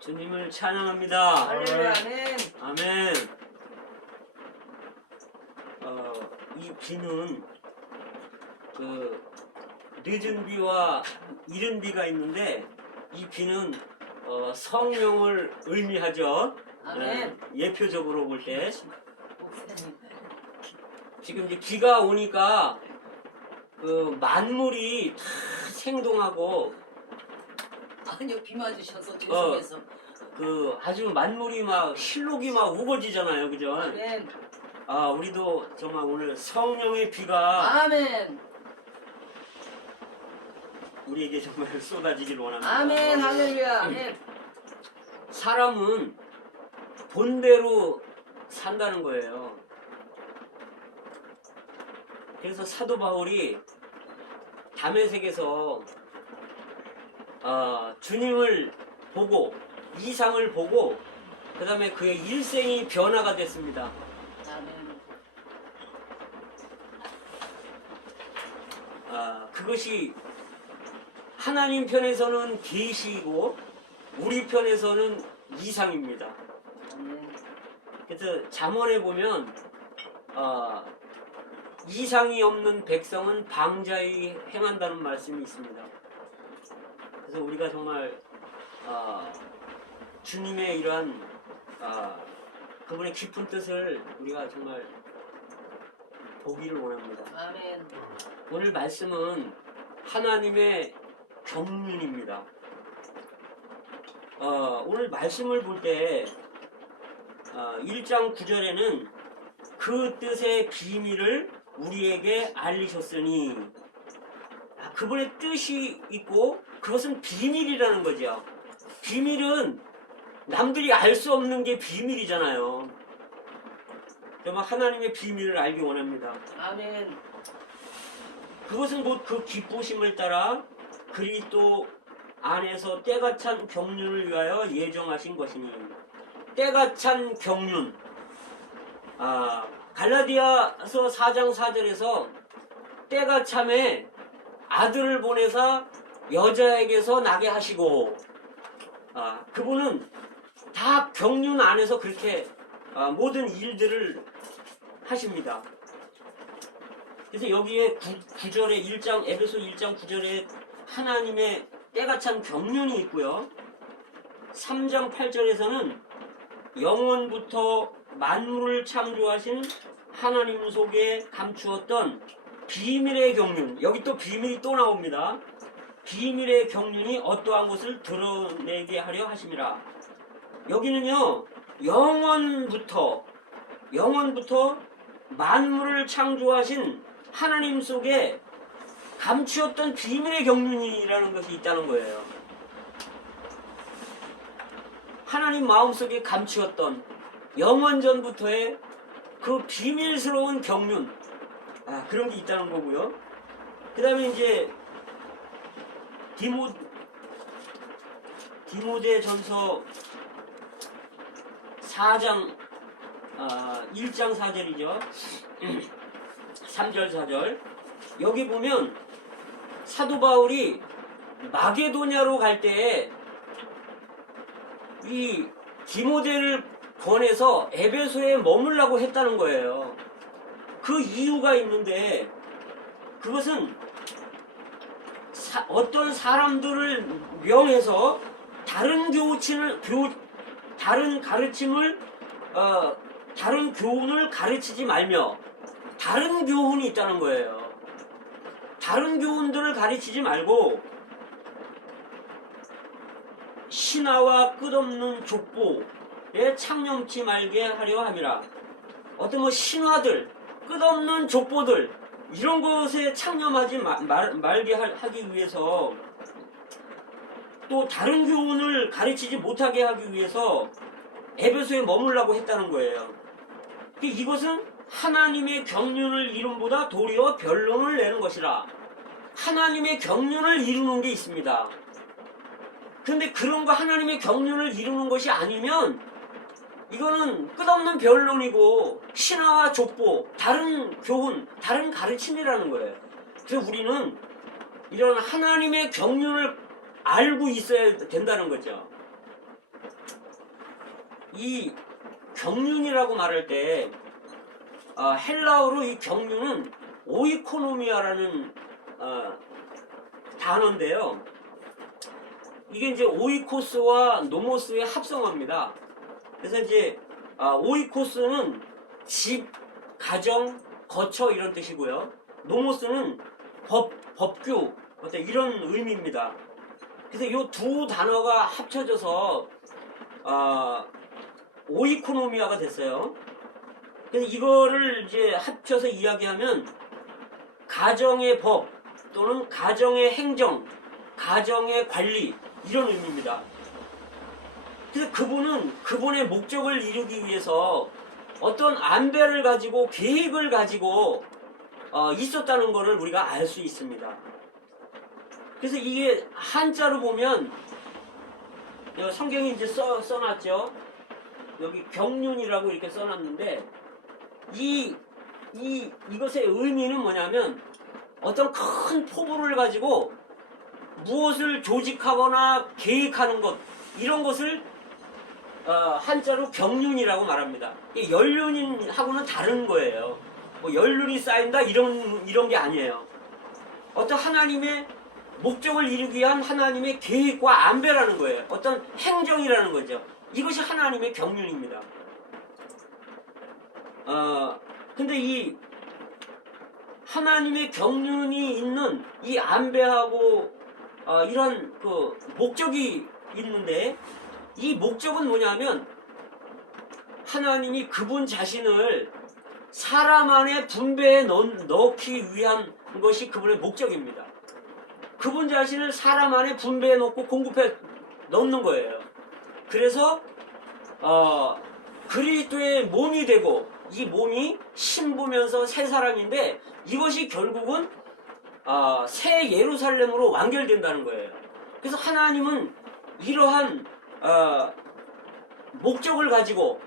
주님을 찬양합니다. 할렐루야. 아멘. 아멘. 이 비는 늦은 비와 이른 비가 있는데 이 비는 성령을 의미하죠. 아멘. 예표적으로 볼 때 지금 이제 비가 오니까 만물이 다 생동하고 아니요, 비 맞으셔서 죄송해서. 아주 만물이 막 실록이 막 우거지잖아요, 그죠? 아멘. 우리도 정말 오늘 성령의 비가 아멘. 우리에게 정말 쏟아지길 원합니다. 아멘. 할렐루야. 아멘. 사람은 본대로 산다는 거예요. 그래서 사도 바울이 다메섹에서 주님을 보고 이상을 보고 그 다음에 그의 일생이 변화가 됐습니다. 아멘. 그것이 하나님 편에서는 계시이고 우리 편에서는 이상입니다. 아멘. 그래서 잠언에 보면 이상이 없는 백성은 방자히 행한다는 말씀이 있습니다. 그래서 우리가 정말 주님의 이러한 그분의 깊은 뜻을 우리가 정말 보기를 원합니다. 아멘. 오늘 말씀은 하나님의 경륜입니다. 오늘 말씀을 볼 때 1장 9절에는 그 뜻의 비밀을 우리에게 알리셨으니 그분의 뜻이 있고 그것은 비밀이라는 거죠. 비밀은 남들이 알 수 없는 게 비밀이잖아요. 정말 하나님의 비밀을 알기 원합니다. 아멘. 그것은 곧 그 기쁘심을 따라 그리스도 안에서 때가 찬 경륜을 위하여 예정하신 것이니. 때가 찬 경륜. 갈라디아서 4장 4절에서 때가 참에 아들을 보내사 여자에게서 나게 하시고, 그분은 다 경륜 안에서 그렇게 모든 일들을 하십니다. 그래서 여기에 9절에 에베소 1장 9절에 하나님의 때가 찬 경륜이 있고요. 3장 8절에서는 영원부터 만물을 창조하신 하나님 속에 감추었던 비밀의 경륜, 여기 또 비밀이 또 나옵니다. 비밀의 경륜이 어떠한 것을 드러내게 하려 하심이라. 여기는요, 영원부터 만물을 창조하신 하나님 속에 감추었던 비밀의 경륜이라는 것이 있다는 거예요. 하나님 마음속에 감추었던 영원전부터의 그 비밀스러운 경륜, 그런 게 있다는 거고요. 그 다음에 이제 디모데전서 4장 1장 4절이죠. 3절 4절 여기 보면 사도 바울이 마게도냐로 갈 때 이 디모데를 보내서 에베소에 머물라고 했다는 거예요. 그 이유가 있는데 그것은 어떤 사람들을 명해서 다른 다른 교훈을 가르치지 말며 다른 교훈이 있다는 거예요. 다른 교훈들을 가르치지 말고 신화와 끝없는 족보에 창념치 말게 하려 함이라. 어떤 신화들, 끝없는 족보들 이런 것에 창념하지 말게 하기 위해서, 또 다른 교훈을 가르치지 못하게 하기 위해서 에베소에 머물라고 했다는 거예요. 이것은 하나님의 경륜을 이룸보다 도리어 변론을 내는 것이라. 하나님의 경륜을 이루는 게 있습니다. 그런데 그런 거 하나님의 경륜을 이루는 것이 아니면 이거는 끝없는 변론이고 신화와 족보, 다른 교훈, 다른 가르침이라는 거예요. 그래서 우리는 이런 하나님의 경륜을 알고 있어야 된다는 거죠. 이 경륜이라고 말할 때 헬라어로 이 경륜은 오이코노미아라는 단어인데요. 이게 이제 오이코스와 노모스의 합성어입니다. 그래서 이제 오이코스는 집, 가정, 거처 이런 뜻이고요. 노모스는 법규 어떤 이런 의미입니다. 그래서 이 두 단어가 합쳐져서 오이코노미아가 됐어요. 그래서 이거를 이제 합쳐서 이야기하면 가정의 법 또는 가정의 행정, 가정의 관리 이런 의미입니다. 그래서 그분은 그분의 목적을 이루기 위해서 어떤 안배를 가지고 계획을 가지고 있었다는 것을 우리가 알 수 있습니다. 그래서 이게 한자로 보면 성경이 이제 써놨죠. 여기 경륜이라고 이렇게 써놨는데 이것의 의미는 뭐냐면 어떤 큰 포부를 가지고 무엇을 조직하거나 계획하는 것 이런 것을 한자로 경륜이라고 말합니다. 연륜하고는 다른 거예요. 뭐 연륜이 쌓인다 이런 게 아니에요. 어떤 하나님의 목적을 이루기 위한 하나님의 계획과 안배라는 거예요. 어떤 행정이라는 거죠. 이것이 하나님의 경륜입니다. 근데 이 하나님의 경륜이 있는 이 안배하고 이런 그 목적이 있는데 이 목적은 뭐냐면 하나님이 그분 자신을 사람 안에 분배해 넣기 위한 것이 그분의 목적입니다. 그분 자신을 사람 안에 분배해 놓고 공급해 넣는 거예요. 그래서 그리스도의 몸이 되고 이 몸이 신부면서 새 사람인데 이것이 결국은 새 예루살렘으로 완결된다는 거예요. 그래서 하나님은 이러한 목적을 가지고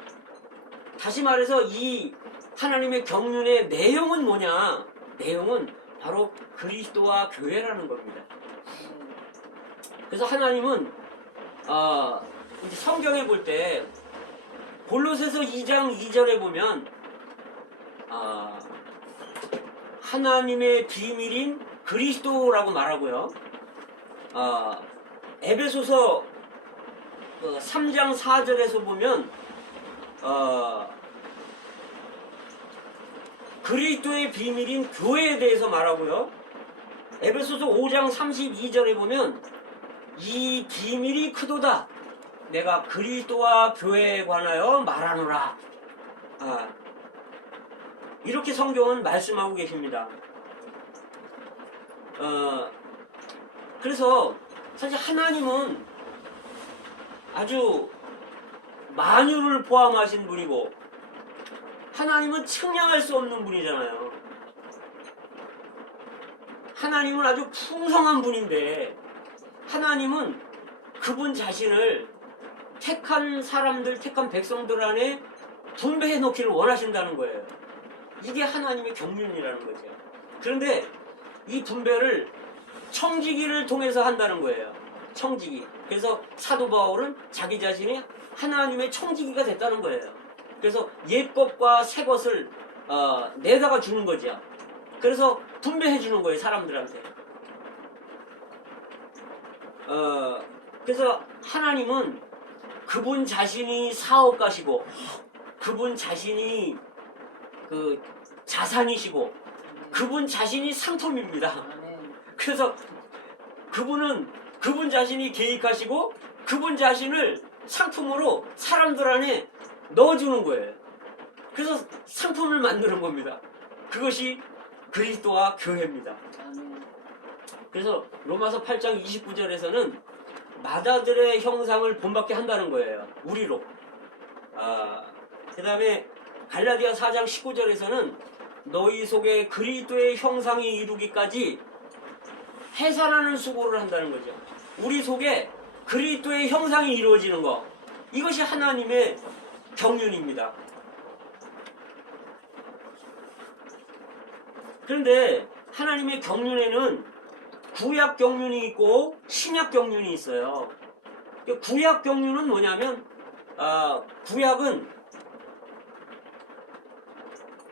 다시 말해서 이 하나님의 경륜의 내용은 뭐냐? 내용은 바로 그리스도와 교회라는 겁니다. 그래서 하나님은 이제 성경에 볼 때 골로새서 2장 2절에 보면 하나님의 비밀인 그리스도라고 말하고요. 에베소서 3장 4절에서 보면 그리스도의 비밀인 교회에 대해서 말하고요. 에베소서 5장 32절에 보면 이 비밀이 크도다. 내가 그리스도와 교회에 관하여 말하노라. 이렇게 성경은 말씀하고 계십니다. 그래서 사실 하나님은 아주 만유를 포함하신 분이고 하나님은 측량할 수 없는 분이잖아요. 하나님은 아주 풍성한 분인데 하나님은 그분 자신을 택한 사람들, 택한 백성들 안에 분배해 놓기를 원하신다는 거예요. 이게 하나님의 경륜이라는 거죠. 그런데 이 분배를 청지기를 통해서 한다는 거예요. 청지기. 그래서 사도 바울은 자기 자신이 하나님의 청지기가 됐다는 거예요. 그래서 옛것과 새것을 내다가 주는 거죠. 그래서 분배해 주는 거예요, 사람들한테. 그래서 하나님은 그분 자신이 사업가시고 그분 자신이 그 자산이시고 그분 자신이 상품입니다. 그래서 그분은 그분 자신이 계획하시고 그분 자신을 상품으로 사람들 안에 넣어주는 거예요. 그래서 상품을 만드는 겁니다. 그것이 그리스도와 교회입니다. 그래서 로마서 8장 29절에서는 마다들의 형상을 본받게 한다는 거예요. 우리로. 그 다음에 갈라디아 4장 19절에서는 너희 속에 그리스도의 형상이 이루기까지 해산하는 수고를 한다는 거죠. 우리 속에 그리스도의 형상이 이루어지는 거. 이것이 하나님의 경륜입니다. 그런데 하나님의 경륜에는 구약 경륜이 있고 신약 경륜이 있어요. 구약 경륜은 뭐냐면 구약은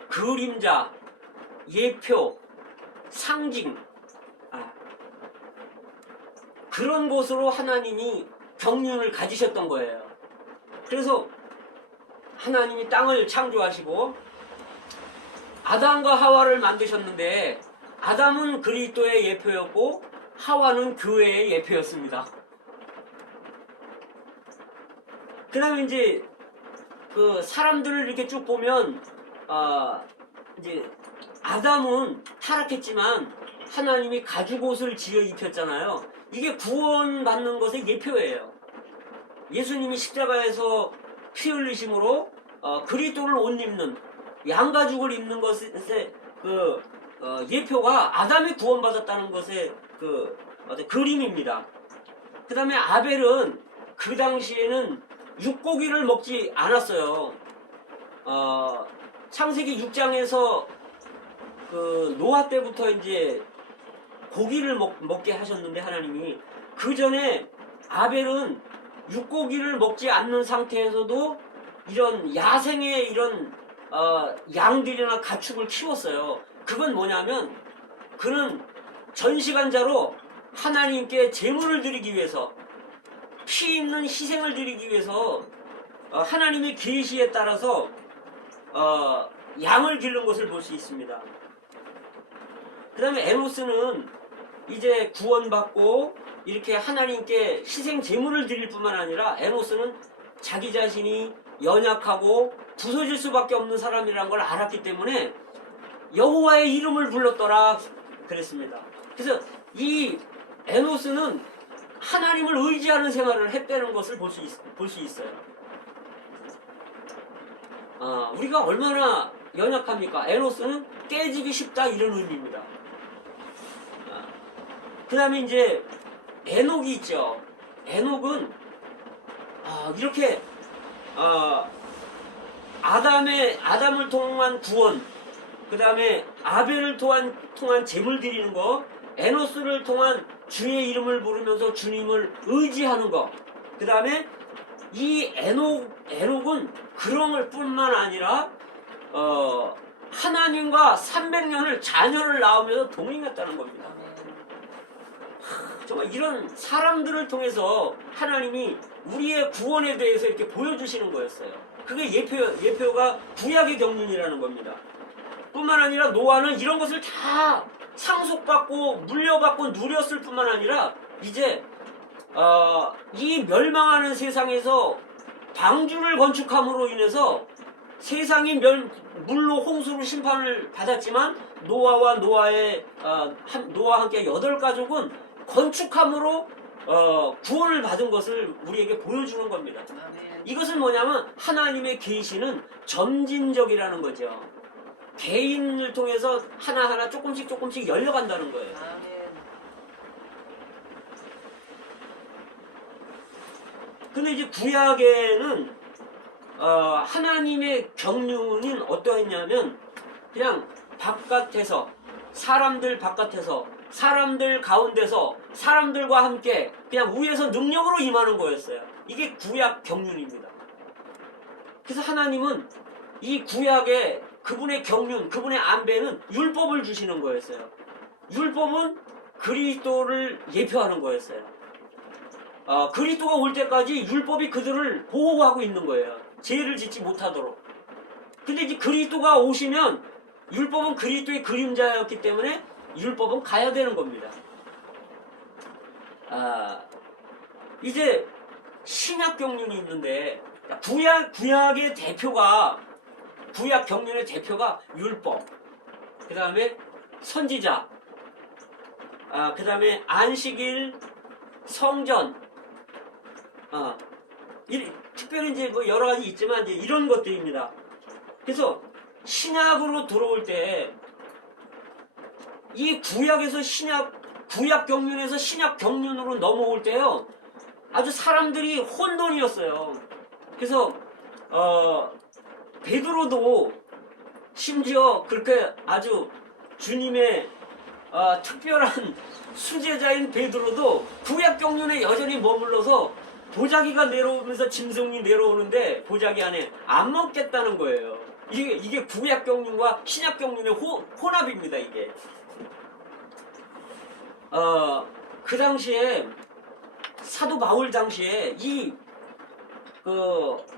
그림자, 예표, 상징 그런 곳으로 하나님이 경륜을 가지셨던 거예요. 그래서 하나님이 땅을 창조하시고 아담과 하와를 만드셨는데 아담은 그리스도의 예표였고 하와는 교회의 예표였습니다. 그 다음에 이제 그 사람들을 이렇게 쭉 보면 이제 아담은 타락했지만 하나님이 가죽옷을 지어 입혔잖아요. 이게 구원받는 것의 예표예요. 예수님이 십자가에서 피 흘리심으로 그리스도를 옷 입는 양가죽을 입는 것의 예표가 아담이 구원받았다는 것의 그림입니다. 그 다음에 아벨은 그 당시에는 육고기를 먹지 않았어요. 창세기 6장에서 그 노아 때부터 이제 고기를 먹게 하셨는데 하나님이 그 전에 아벨은 육고기를 먹지 않는 상태에서도 이런 야생의 이런 양들이나 가축을 키웠어요. 그건 뭐냐면 그는 전시관자로 하나님께 제물을 드리기 위해서 피 있는 희생을 드리기 위해서 하나님의 계시에 따라서 양을 기른 것을 볼 수 있습니다. 그 다음에 에노스는 이제 구원받고 이렇게 하나님께 희생 제물을 드릴 뿐만 아니라 에노스는 자기 자신이 연약하고 부서질 수밖에 없는 사람이라는 걸 알았기 때문에 여호와의 이름을 불렀더라 그랬습니다. 그래서 이 에노스는 하나님을 의지하는 생활을 했다는 것을 볼 수 있어요. 우리가 얼마나 연약합니까? 에노스는 깨지기 쉽다 이런 의미입니다. 그 다음에 이제 에녹이 있죠. 에녹은 이렇게 아담을 통한 구원, 그 다음에 아벨을 통한 제물 드리는 거, 에노스를 통한 주의 이름을 부르면서 주님을 의지하는 거, 그 다음에 이 에녹은 그런 뿐만 아니라 하나님과 300년을 자녀를 낳으면서 동행했다는 겁니다. 정말 이런 사람들을 통해서 하나님이 우리의 구원에 대해서 이렇게 보여주시는 거였어요. 그게 예표가 구약의 경륜이라는 겁니다. 뿐만 아니라 노아는 이런 것을 다 상속받고 물려받고 누렸을 뿐만 아니라 이제 이 멸망하는 세상에서 방주를 건축함으로 인해서 세상이 물로 홍수로 심판을 받았지만 노아와 함께 8가족은 건축함으로 구원을 받은 것을 우리에게 보여주는 겁니다. 이것은 뭐냐면 하나님의 계시는 점진적이라는 거죠. 개인을 통해서 하나하나 조금씩 열려간다는 거예요. 근데 이제 구약에는 하나님의 경륜은 어떠했냐면 그냥 바깥에서 사람들 바깥에서 사람들 가운데서 사람들과 함께 그냥 위에서 능력으로 임하는 거였어요. 이게 구약 경륜입니다. 그래서 하나님은 이 구약에 그분의 경륜, 그분의 안배는 율법을 주시는 거였어요. 율법은 그리스도를 예표하는 거였어요. 그리스도가 올 때까지 율법이 그들을 보호하고 있는 거예요. 죄를 짓지 못하도록. 근데 이제 그리스도가 오시면 율법은 그리스도의 그림자였기 때문에 율법은 가야 되는 겁니다. 이제 신약 경륜이 있는데 구약의 대표가 구약 경륜의 대표가 율법, 그 다음에 선지자, 그 다음에 안식일, 성전, 특별히 이제 뭐 여러 가지 있지만 이제 이런 것들입니다. 그래서 신약으로 들어올 때 이 구약에서 구약 경륜에서 신약 경륜으로 넘어올 때요, 아주 사람들이 혼돈이었어요. 그래서 베드로도 심지어 그렇게 아주 주님의 특별한 수제자인 베드로도 구약 경륜에 여전히 머물러서 보자기가 내려오면서 짐승이 내려오는데 보자기 안에 안 먹겠다는 거예요. 이게 구약 경륜과 신약 경륜의 혼합입니다. 이게 그 당시에 사도 바울 당시에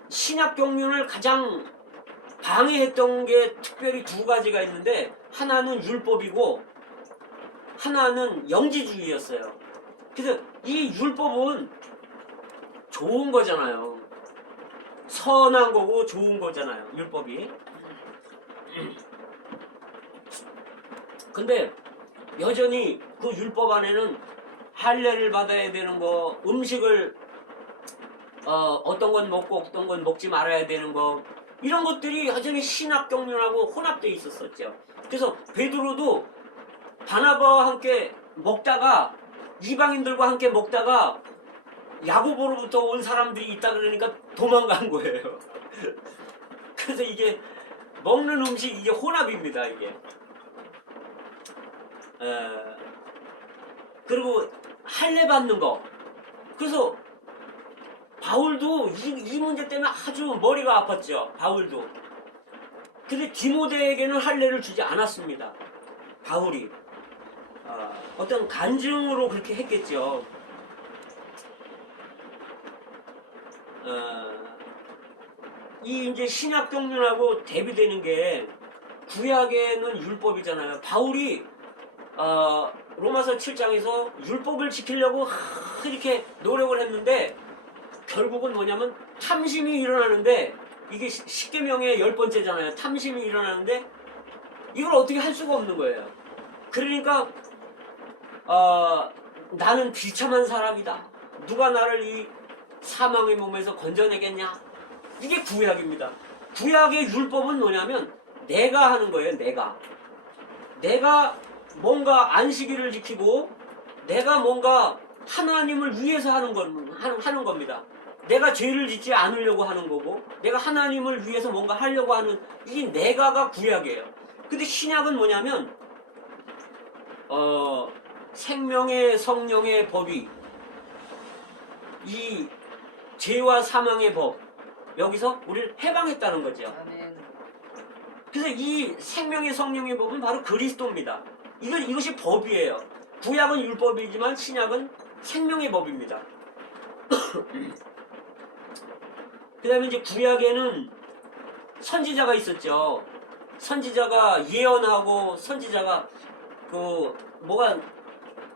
신약 경륜을 가장 방해했던 게 특별히 두 가지가 있는데 하나는 율법이고 하나는 영지주의였어요. 그래서 이 율법은 좋은 거잖아요. 선한 거고 좋은 거잖아요. 율법이. 근데 여전히 그 율법 안에는 할례를 받아야 되는 거, 음식을 어떤 건 먹고 어떤 건 먹지 말아야 되는 거, 이런 것들이 여전히 신학 경륜하고 혼합되어 있었었죠. 그래서 베드로도 바나바와 함께 먹다가 이방인들과 함께 먹다가 야고보로부터 온 사람들이 있다 그러니까 도망간 거예요. 그래서 이게 먹는 음식 이게 혼합입니다. 이게. 그리고 할례 받는 거. 그래서 바울도 이 문제 때문에 아주 머리가 아팠죠. 바울도. 근데 디모데에게는 할례를 주지 않았습니다. 바울이. 어떤 간증으로 그렇게 했겠죠. 이 이제 신약 경륜하고 대비되는 게 구약에는 율법이잖아요. 바울이 로마서 7장에서 율법을 지키려고 이렇게 노력을 했는데 결국은 뭐냐면 탐심이 일어나는데 이게 십계명의 10번째잖아요. 탐심이 일어나는데 이걸 어떻게 할 수가 없는 거예요. 그러니까 나는 비참한 사람이다. 누가 나를 이 사망의 몸에서 건져내겠냐? 이게 구약입니다. 구약의 율법은 뭐냐면 내가 하는 거예요. 내가 뭔가 안식일을 지키고 내가 뭔가 하나님을 위해서 하는 겁니다. 내가 죄를 짓지 않으려고 하는 거고 내가 하나님을 위해서 뭔가 하려고 하는 이 내가가 구약이에요. 근데 신약은 뭐냐면 생명의 성령의 법이 이 죄와 사망의 법 여기서 우리를 해방했다는 거죠. 아멘. 그래서 이 생명의 성령의 법은 바로 그리스도입니다. 이것이 법이에요. 구약은 율법이지만 신약은 생명의 법입니다. 그 다음에 이제 구약에는 선지자가 있었죠. 선지자가 예언하고 선지자가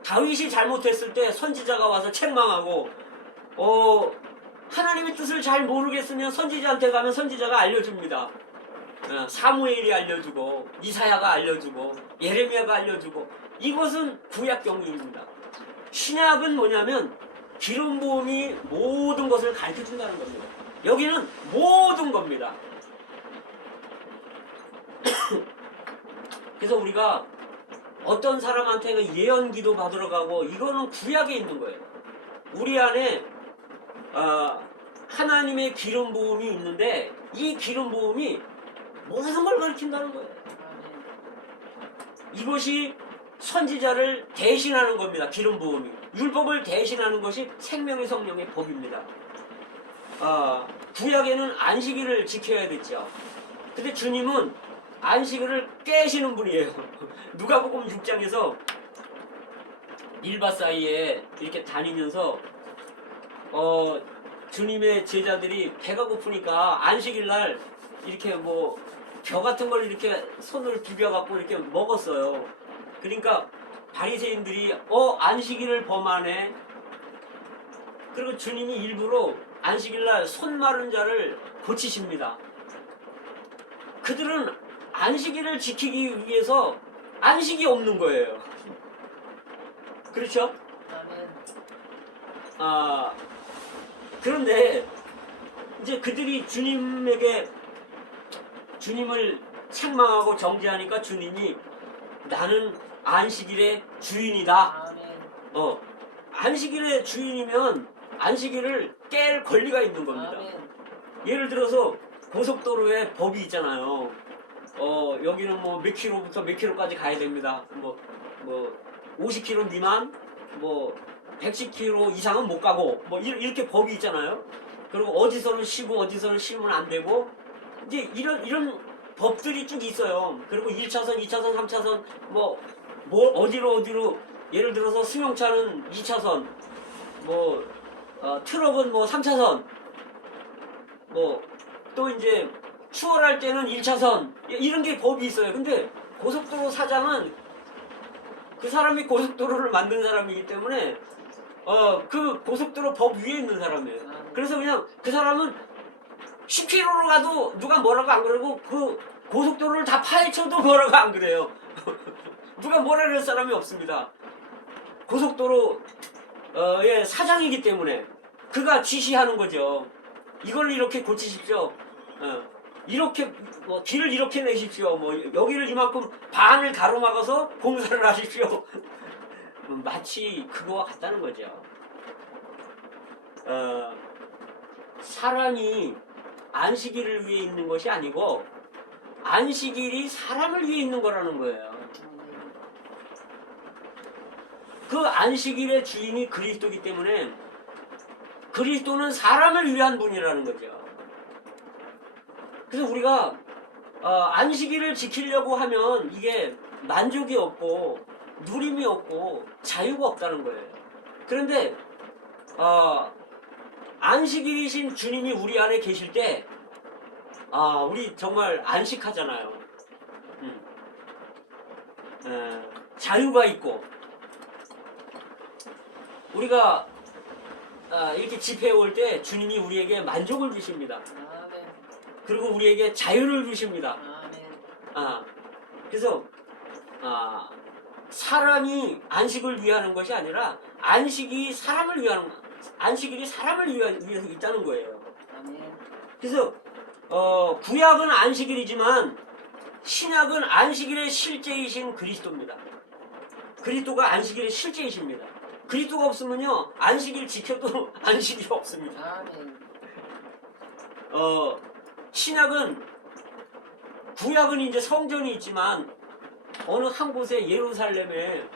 다윗이 잘못했을 때 선지자가 와서 책망하고 하나님의 뜻을 잘 모르겠으면 선지자한테 가면 선지자가 알려줍니다. 사무엘이 알려주고 이사야가 알려주고 예레미야가 알려주고 이것은 구약 경륜입니다. 신약은 뭐냐면 기름 부음이 모든 것을 가르쳐준다는 겁니다. 여기는 모든 겁니다. 그래서 우리가 어떤 사람한테는 예언기도 받으러 가고 이거는 구약에 있는 거예요. 우리 안에 하나님의 기름 부음이 있는데 이 기름 부음이 모든 걸 가르친다는 거예요. 이것이 선지자를 대신하는 겁니다. 기름 부음이. 율법을 대신하는 것이 생명의 성령의 법입니다. 구약에는 안식일을 지켜야 됐죠. 근데 주님은 안식일을 깨시는 분이에요. 누가복음 6장에서 밀밭 사이에 이렇게 다니면서 주님의 제자들이 배가 고프니까 안식일날 이렇게 벼 같은 걸 이렇게 손을 비벼갖고 이렇게 먹었어요. 그러니까 바리새인들이 안식일을 범하네. 그리고 주님이 일부러 안식일날 손 마른 자를 고치십니다. 그들은 안식일을 지키기 위해서 안식이 없는 거예요. 그렇죠? 그런데 이제 그들이 주님을 책망하고 정죄하니까 주님이 나는 안식일의 주인이다. 안식일의 주인이면 안식일을 깰 권리가 있는 겁니다. 예를 들어서 고속도로에 법이 있잖아요. 여기는 뭐 몇 킬로부터 몇 킬로까지 가야 됩니다. 뭐 50킬로 미만, 뭐 110킬로 이상은 못 가고, 뭐 이렇게 법이 있잖아요. 그리고 어디서는 쉬고 어디서는 쉬면 안 되고, 이제 이런 법들이 쭉 있어요. 그리고 1차선, 2차선, 3차선, 뭐 어디로 예를 들어서 승용차는 2차선, 뭐 트럭은 뭐 3차선, 뭐 또 이제 추월할 때는 1차선, 이런 게 법이 있어요. 근데 고속도로 사장은 그 사람이 고속도로를 만든 사람이기 때문에 그 고속도로 법 위에 있는 사람이에요. 그래서 그냥 그 사람은 10km로 가도 누가 뭐라고 안 그러고, 그 고속도로를 다 파헤쳐도 뭐라고 안 그래요. 누가 뭐라 그럴 사람이 없습니다. 고속도로의 사장이기 때문에 그가 지시하는 거죠. 이걸 이렇게 고치십시오. 이렇게 뭐 길을 이렇게 내십시오. 뭐 여기를 이만큼 반을 가로막아서 공사를 하십시오. 마치 그거와 같다는 거죠. 사람이 안식일을 위해 있는 것이 아니고 안식일이 사람을 위해 있는 거라는 거예요. 그 안식일의 주인이 그리스도이기 때문에 그리스도는 사람을 위한 분이라는 거죠. 그래서 우리가 안식일을 지키려고 하면 이게 만족이 없고 누림이 없고 자유가 없다는 거예요. 그런데 안식일이신 주님이 우리 안에 계실 때 우리 정말 안식하잖아요. 자유가 있고, 우리가 이렇게 집회에 올 때 주님이 우리에게 만족을 주십니다. 아멘. 그리고 우리에게 자유를 주십니다. 아멘. 그래서 사람이 안식을 위하는 것이 아니라 안식일이 사람을 위해서 있다는 거예요. 아멘. 그래서 구약은 안식일이지만 신약은 안식일의 실제이신 그리스도입니다. 그리스도가 안식일의 실제이십니다. 그리스도가 없으면요, 안식일 지켜도 안식이 없습니다. 아멘. 구약은 이제 성전이 있지만 어느 한 곳에 예루살렘의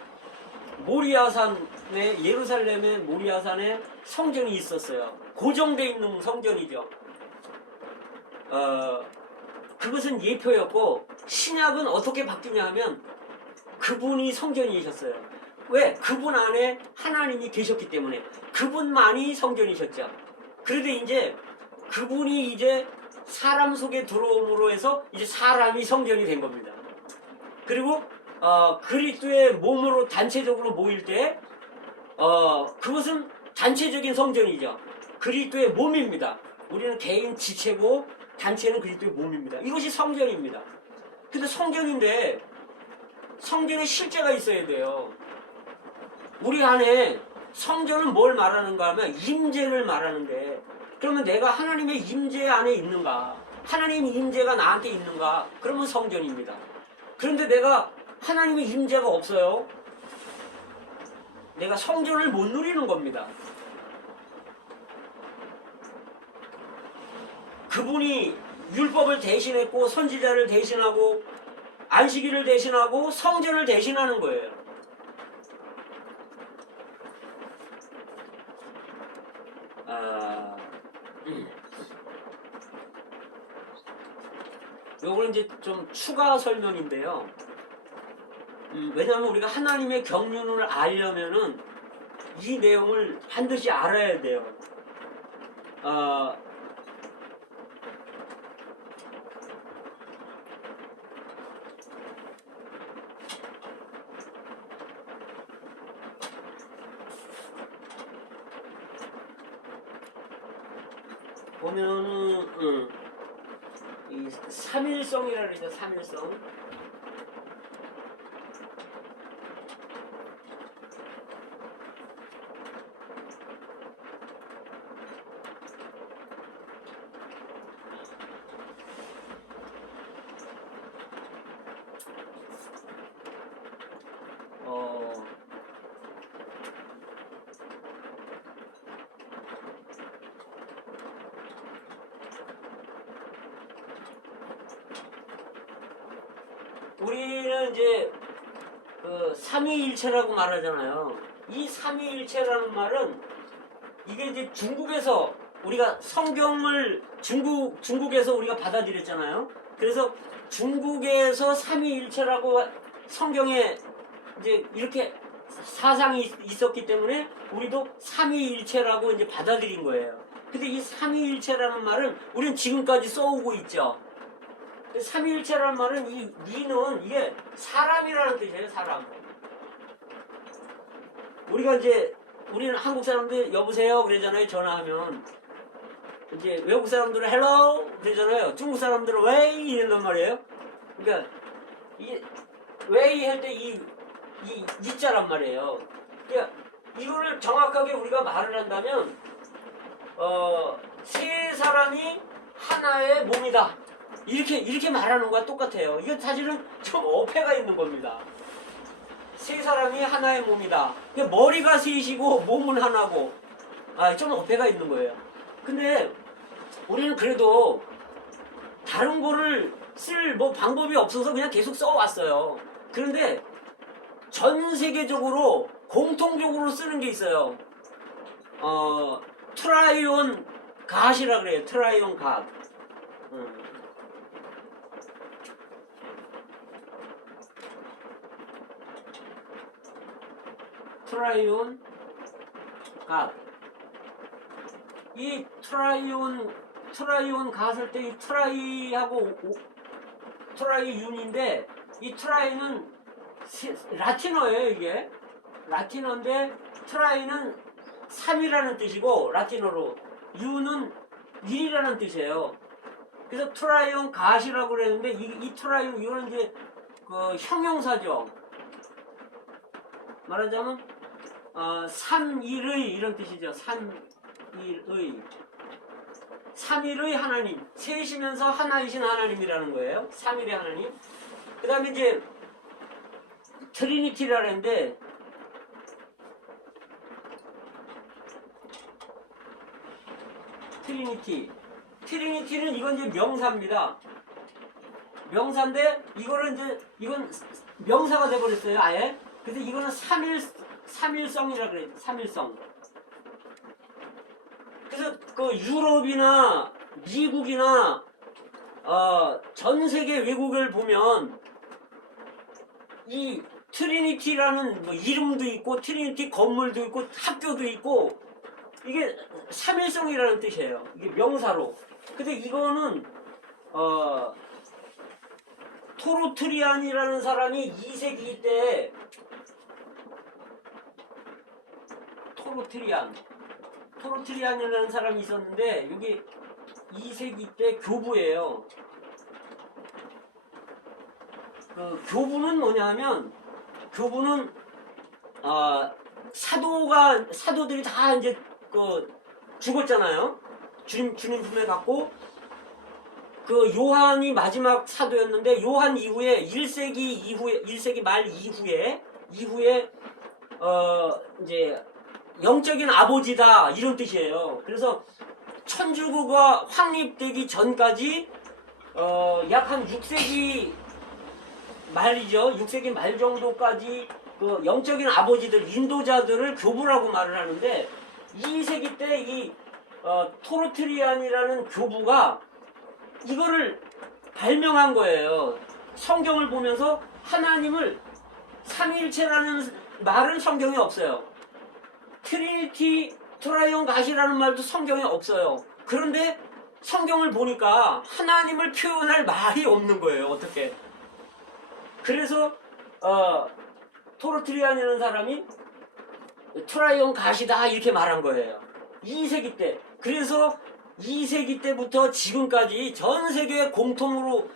모리아산에 성전이 있었어요. 고정되어 있는 성전이죠. 그것은 예표였고, 신약은 어떻게 바뀌냐 하면 그분이 성전이셨어요. 왜? 그분 안에 하나님이 계셨기 때문에. 그분만이 성전이셨죠. 그런데 이제 그분이 이제 사람 속에 들어옴으로 해서 이제 사람이 성전이 된 겁니다. 그리고 그리스도의 몸으로 단체적으로 모일 때 그것은 단체적인 성전이죠. 그리스도의 몸입니다. 우리는 개인 지체고 단체는 그리스도의 몸입니다. 이것이 성전입니다. 근데 성전인데 성전에 실제가 있어야 돼요. 우리 안에 성전은 뭘 말하는가 하면 임재를 말하는데, 그러면 내가 하나님의 임재 안에 있는가? 하나님의 임재가 나한테 있는가? 그러면 성전입니다. 그런데 내가 하나님의 임재가 없어요. 내가 성전을 못 누리는 겁니다. 그분이 율법을 대신했고 선지자를 대신하고 안식일을 대신하고 성전을 대신하는 거예요. 요거는 이제 좀 추가 설명인데요. 왜냐하면 우리가 하나님의 경륜을 알려면은 이 내용을 반드시 알아야 돼요. 보면은 이 삼일성이라 그러죠. 삼일성. 우리는 이제 그 삼위일체라고 말하잖아요. 이 삼위일체라는 말은 이게 이제 중국에서 우리가 성경을 중국에서 우리가 받아들였잖아요. 그래서 중국에서 삼위일체라고 성경에 이제 이렇게 사상이 있었기 때문에 우리도 삼위일체라고 이제 받아들인 거예요. 근데 이 삼위일체라는 말은 우리는 지금까지 써오고 있죠. 삼위일체라는 말은 이는 이게 사람이라는 뜻이에요. 사람. 우리가 이제 우리는 한국 사람들 여보세요 그러잖아요. 전화하면 이제 외국 사람들은 헬로 그러잖아요. 중국 사람들은 웨이 이런단 말이에요. 그러니까 이 웨이 할 때 이자란 말이에요. 그러니까 이거를 정확하게 우리가 말을 한다면 세 사람이 하나의 몸이다. 이렇게 말하는 거와 똑같아요. 이건 사실은 좀 어폐가 있는 겁니다. 세 사람이 하나의 몸이다. 그러니까 머리가 셋이고 몸은 하나고 좀 어폐가 있는 거예요. 근데 우리는 그래도 다른 거를 쓸 뭐 방법이 없어서 그냥 계속 써왔어요. 그런데 전 세계적으로 공통적으로 쓰는 게 있어요. 트라이온 갓이라 그래요. 트라이온 갓. 트라이온 갓. 이 트라이온 갓을 때 이 트라이하고 트라이윤인데 이 트라이는 라틴어예요. 이게 라틴어인데 트라이는 3이라는 뜻이고 라틴어로 윤은 1이라는 뜻이에요. 그래서 트라이온 갓이라고 그랬는데 이 트라이온 이거는 이제 그 형용사죠. 말하자면 3일의 이런 뜻이죠. 3일의 하나님, 셋이면서 하나이신 하나님이라는 거예요. 3일의 하나님. 그 다음에 이제 트리니티라는 했는데 트리니티는 이건 이제 명사입니다. 명사인데 이건 명사가 돼버렸어요. 아예. 그래서 이거는 삼일성이라 그래요. 삼일성. 그래서 그 유럽이나 미국이나 전 세계 외국을 보면 이 트리니티라는 뭐 이름도 있고 트리니티 건물도 있고 학교도 있고 이게 삼일성이라는 뜻이에요. 이게 명사로. 근데 이거는 토르트리안이라는 사람이 2세기 때 토르트리안이라는 사람이 있었는데 여기 2세기 때 교부예요. 교부는 뭐냐 하면 교부는 사도들이 다 이제 죽었잖아요. 주님 품에 갖고 그 요한이 마지막 사도였는데 요한 이후에 1세기 말 이후에 이제 영적인 아버지다 이런 뜻이에요. 그래서 천주교가 확립되기 전까지 약 한 6세기 말이죠. 6세기 말 정도까지 그 영적인 아버지들 인도자들을 교부라고 말을 하는데 2세기 때 이 토르트리안이라는 교부가 이거를 발명한 거예요. 성경을 보면서 하나님을 삼위일체라는 말은 성경에 없어요. 트리니티 트라이온 갓이라는 말도 성경에 없어요. 그런데 성경을 보니까 하나님을 표현할 말이 없는 거예요. 어떻게? 그래서 토르트리안이라는 사람이 트라이온 갓이다 이렇게 말한 거예요. 2세기 때. 그래서 2세기 때부터 지금까지 전 세계 공용으로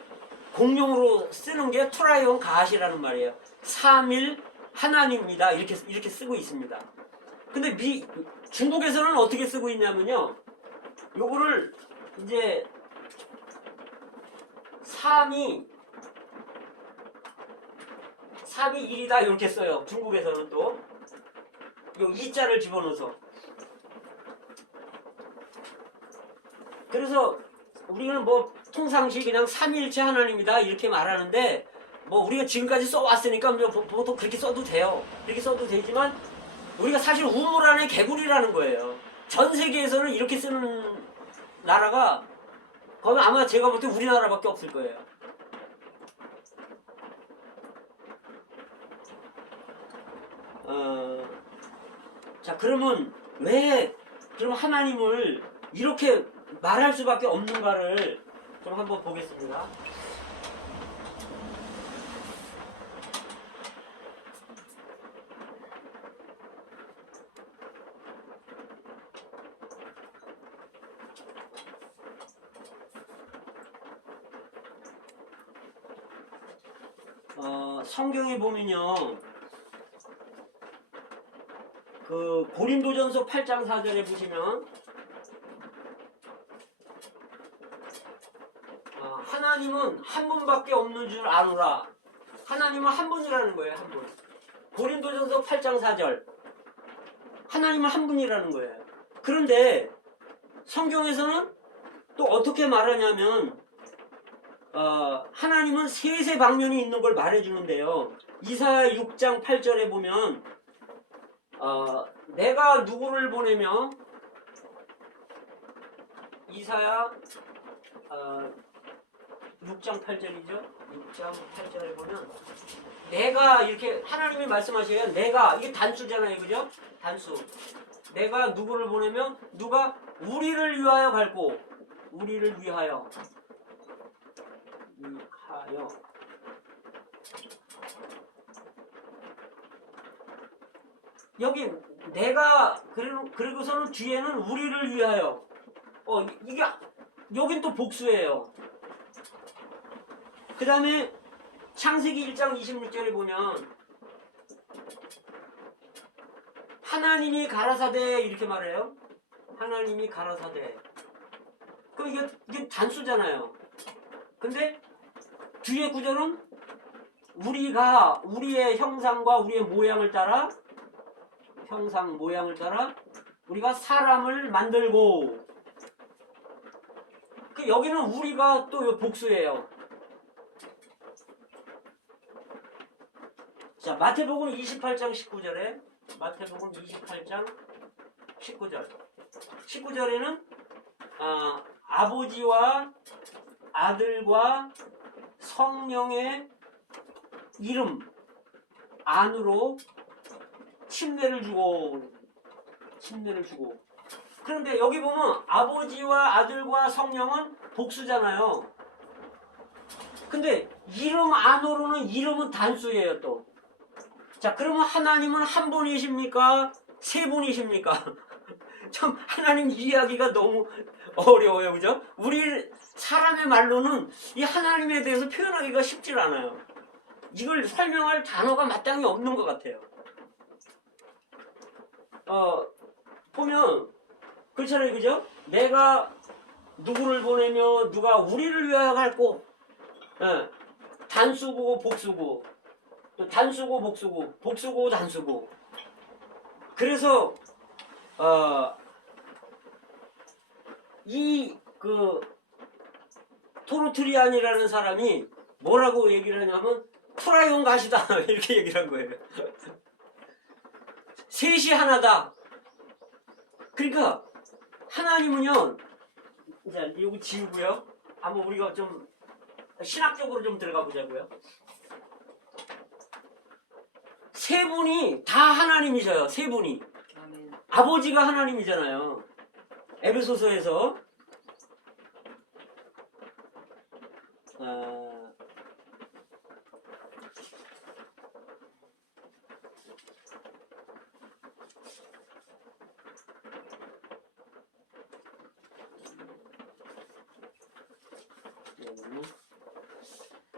쓰는 게 트라이온 갓이라는 말이에요. 3일 하나님입니다. 이렇게 쓰고 있습니다. 근데 중국에서는 어떻게 쓰고 있냐면요. 요거를 이제 3이 1이다 이렇게 써요. 중국에서는 또 요 2자를 집어넣어서. 그래서 우리는 뭐 통상시 그냥 삼위일체 하나님이다 이렇게 말하는데 뭐 우리가 지금까지 써왔으니까 뭐 보통 그렇게 써도 돼요. 그렇게 써도 되지만 우리가 사실 우물 안에 개구리라는 거예요. 전 세계에서는 이렇게 쓰는 나라가 거의 아마 제가 볼 때 우리나라밖에 없을 거예요. 자, 그러면 왜 그럼 하나님을 이렇게 말할 수밖에 없는가를 좀 한번 보겠습니다. 성경에 보면요, 그 고린도전서 8장 4절에 보시면 하나님은 한 분밖에 없는 줄 아노라. 하나님은 한 분이라는 거예요. 한 분. 고린도전서 8장 4절. 하나님은 한 분이라는 거예요. 그런데 성경에서는 또 어떻게 말하냐면 하나님은 세세 방면이 있는 걸 말해주는데요. 이사야 6장 8절에 보면 내가 누구를 보내며 이사야 6장 8절이죠. 6장 8절에 보면 내가 이렇게 하나님이 말씀하셔요. 내가 이게 단수잖아요. 그죠? 단수. 내가 누구를 보내며 누가 우리를 위하여 갈고 우리를 위하여 여기 내가 그리고서는 뒤에는 우리를 위하여 이게 여긴 또 복수예요. 그 다음에 창세기 1장 26절에 보면 하나님이 가라사대 이렇게 말해요. 하나님이 가라사대. 그럼 이게 단수잖아요. 근데 뒤에 구절은 우리가 우리의 형상과 우리의 모양을 따라 형상 모양을 따라 우리가 사람을 만들고 여기는 우리가 또 복수예요. 자, 마태복음 28장 19절에 마태복음 28장 19절 19절에는 아버지와 아들과 성령의 이름 안으로 침례를 주고 그런데 여기 보면 아버지와 아들과 성령은 복수잖아요. 근데 이름 안으로는 이름은 단수예요. 또 자, 그러면 하나님은 한 분이십니까? 세 분이십니까? 참 하나님 이해하기가 너무 어려워요. 그죠? 우리 사람의 말로는 이 하나님에 대해서 표현하기가 쉽질 않아요. 이걸 설명할 단어가 마땅히 없는 것 같아요. 보면 그렇잖아요. 그죠? 내가 누구를 보내며 누가 우리를 위하여 갈고 단수고 복수고 또 단수고 복수고 복수고 단수고 그래서 이 토르트리안이라는 사람이 뭐라고 얘기를 하냐면 트라이온 가시다 이렇게 얘기를 한 거예요. 셋이 하나다. 그러니까 하나님은요, 자 이거 지우고요. 한번 우리가 좀 신학적으로 좀 들어가 보자고요. 세 분이 다 하나님이셔요. 세 분이. 아멘. 아버지가 하나님이잖아요. 에베소서에서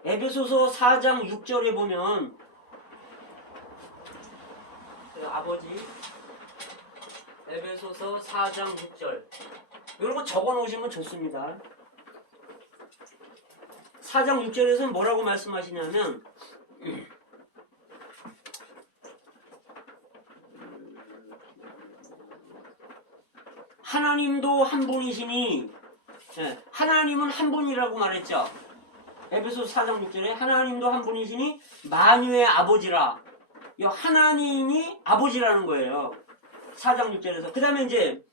에베소서 4장 6절에 보면 아버지 에베소서 4장 6절 이런 거 적어 놓으시면 좋습니다. 4장 6절에서는 뭐라고 말씀하시냐면 하나님도 한 분이시니 하나님은 한 분이라고 말했죠. 에베소서 4장 6절에 하나님도 한 분이시니 만유의 아버지라. 이 하나님이 아버지라는 거예요. 4장 6절에서. 그 다음에 이제